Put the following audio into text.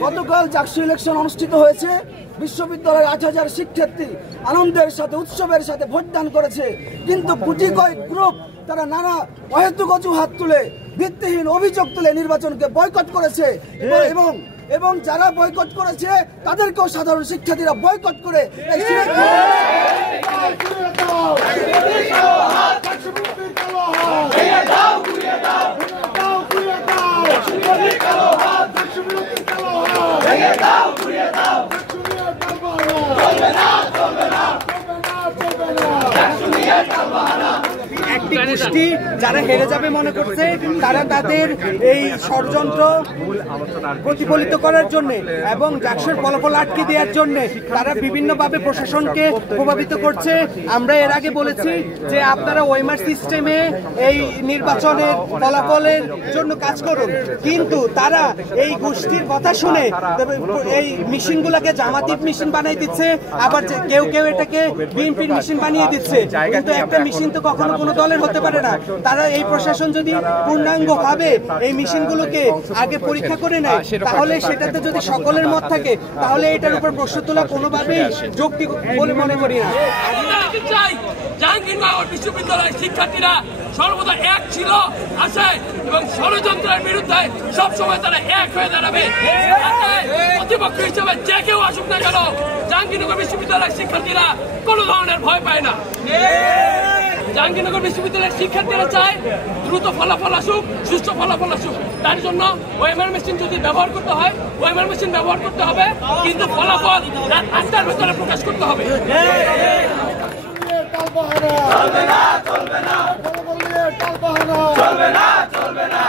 গতকাল জাকসু ইলেকশন অনুষ্ঠিত হয়েছে। বিশ্ববিদ্যালয়ের ৮,০০০ শিক্ষার্থী আনন্দের সাথে উৎসবের সাথে ভোটদান করেছে, কিন্তু গুটি কয়েক গ্রুপ তারা নানা অহেতুক অজুহাত তুলে ভিত্তিহীন অভিযোগ তুলে নির্বাচনকে বয়কট করেছে এবং যারা বয়কট করেছে তাদেরকেও সাধারণ শিক্ষার্থীরা বয়কট করে একটি গোষ্ঠী যারা হেরে যাবে মনে করছে, তারা তাদের এই ষড়যন্ত্র প্রতিফলিত করার জন্য এবং জাকসুর ফলাফল আটকে দেওয়ার জন্য তারা বিভিন্নভাবে প্রশাসনকে প্রভাবিত করছে। আমরা এর আগে বলেছি যে আপনারা ওএমআর সিস্টেমে এই নির্বাচনের ফলাফলের জন্য কাজ করুন, কিন্তু তারা এই গোষ্ঠীর কথা শুনে এই মেশিনগুলোকে জামাতির মেশিন বানিয়ে দিচ্ছে, আবার কেউ কেউ এটাকে বিএনপির মেশিন বানিয়ে দিচ্ছে। কিন্তু একটা মেশিন তো কখনো কোনো দলের হতে পারে না। তারা এই প্রশাসন যদি পূর্ণাঙ্গ ভাবে এই মেশিনগুলোকে আগে পরীক্ষা করে নেয়, তাহলে সেটাতে যদি সকলের মত থাকে, তাহলে এটার উপর প্রশ্ন তোলা কোনোভাবেই যৌক্তিক বলে মনে করি না। জাহাঙ্গীরনগর বিশ্ববিদ্যালয়ের শিক্ষার্থীরা সর্বদা এক ছিল, আছে এবং ষড়যন্ত্রের বিরুদ্ধে সবসময় তারা এক হয়ে দাঁড়াবে। প্রতিপক্ষ হিসেবে যে কেউ আসুক না কেন, জাহাঙ্গীরনগর বিশ্ববিদ্যালয়ের শিক্ষার্থীরা কোনো ধরনের ভয় পায় না। জাহাঙ্গীরনগর বিশ্ববিদ্যালয়ের শিক্ষার্থীরা চায় দ্রুত ফলাফল আসুক, সুষ্ঠু ফলাফল আসুক। তার জন্য ওএমআর মেশিন যদি ব্যবহার করতে হয়, ওএমআর মেশিন ব্যবহার করতে হবে, কিন্তু ফলাফল রাত ৮টার ভেতরে প্রকাশ করতে হবে। চলবে না, চলবে না, চলবে না, চলবে না।